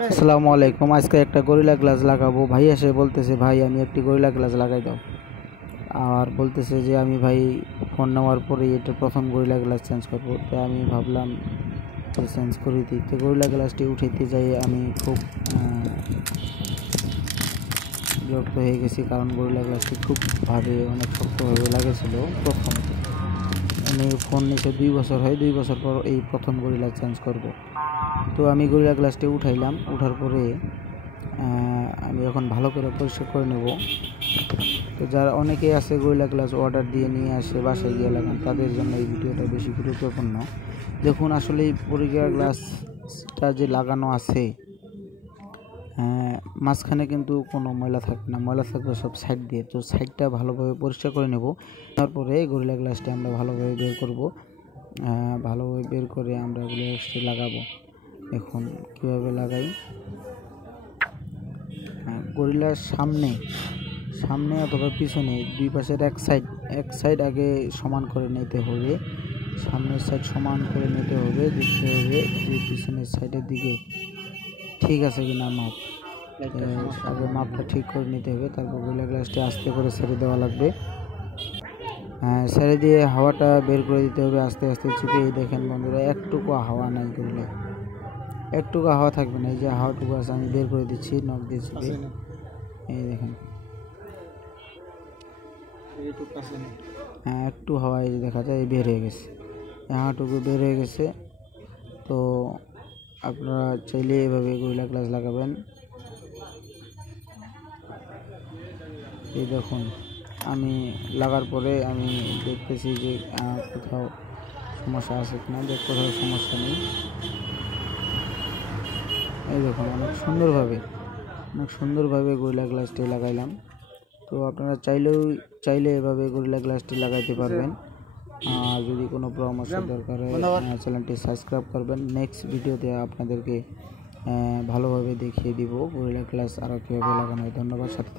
আসসালামু আলাইকুম। আজকে একটা গরিলা গ্লাস লাগাবো। ভাই এসে বলতেছে, ভাই আমি একটি গরিলা গ্লাস লাগাই দাও। আর বলতেছে যে আমি ভাই ফোন নেওয়ার পরে এটা প্রথম গরিলা গ্লাস চেঞ্জ করবো। তো আমি ভাবলাম যে চেঞ্জ করে দিই। তো গরিলা গ্লাসটি উঠাইতে যাই আমি খুব বিরক্ত হয়ে গেছি, কারণ গরিলা গ্লাসটি খুব অনেক শক্তভাবে লাগেছিল প্রথম। আমি ফোন নিচে 2 বছর হয়, 2 বছর পর এই প্রথম গরিলা চেঞ্জ করব। তো আমি গরিলা গ্লাসটি উঠাইলাম। উঠার পরে আমি এখন ভালো করে পরিষ্কার করে নেব। তো যারা অনেকেই আছে গরিলা গ্লাস অর্ডার দিয়ে নিয়ে আসে বাসায় গিয়ে লাগান, তাদের জন্য এই ভিডিওটা বেশি গুরুত্বপূর্ণ। দেখুন আসলে এই গরিলা গ্লাসটা যে লাগানো আছে, মাঝখানে কিন্তু কোনো ময়লা থাকবে না, ময়লা থাকবে সব সাইড দিয়ে। তো সাইডটা ভালোভাবে পরিষ্কার করে নেব। তারপরে গরিলা গ্লাসটি আমরা ভালোভাবে বের করব। ভালোভাবে বের করে আমরা গরিলা গ্লাসটি লাগাবো। এখন কীভাবে লাগাই, গরিলার সামনে অথবা পিছনে দুই পাশের এক সাইড আগে সমান করে নিতে হবে। সামনের সাইড সমান করে নিতে হবে, দেখতে হবে যে পিছনের সাইডের দিকে ঠিক আছে কিনা মাপ। আগে মাপটা ঠিক করে নিতে হবে। তারপর গরিলা গ্লাসটি আস্তে করে ছেড়ে দেওয়া লাগবে। ছেড়ে দিয়ে হাওয়াটা বের করে দিতে হবে আস্তে আস্তে চিপে। এই দেখেন বন্ধুরা, একটুকু হাওয়া নাই, গরিলা একটুকু হাওয়া থাকবে না। এই যে হাওয়াটুকু আছে আমি বের করে দিচ্ছি নখ দিয়ে চিপে। এই দেখেন, একটু হাওয়া এই যে দেখা যায় বের হয়ে গেছে, হাওয়াটুকু বের হয়ে গেছে। তো আপনারা চাইলে এভাবে গরিলা গ্লাস লাগাবেন। এই দেখুন, আমি লাগার পরে আমি দেখতেছি যে কোথাও সমস্যা আছে কিনা। কোথাও সমস্যা নেই। এই দেখুন, অনেক সুন্দরভাবে গরিলা গ্লাসটি লাগাইলাম। তো আপনারা চাইলে এভাবে গরিলা গ্লাসটি লাগাইতে পারবেন। আর যদি কোনো পরামর্শ দরকার হয় চ্যানেলটি সাবস্ক্রাইব করবেন। নেক্সট ভিডিওতে আপনাদেরকে ভালোভাবে দেখিয়ে দিব গরিলা গ্লাস আরও কীভাবে লাগানো হয়। ধন্যবাদ। সাথে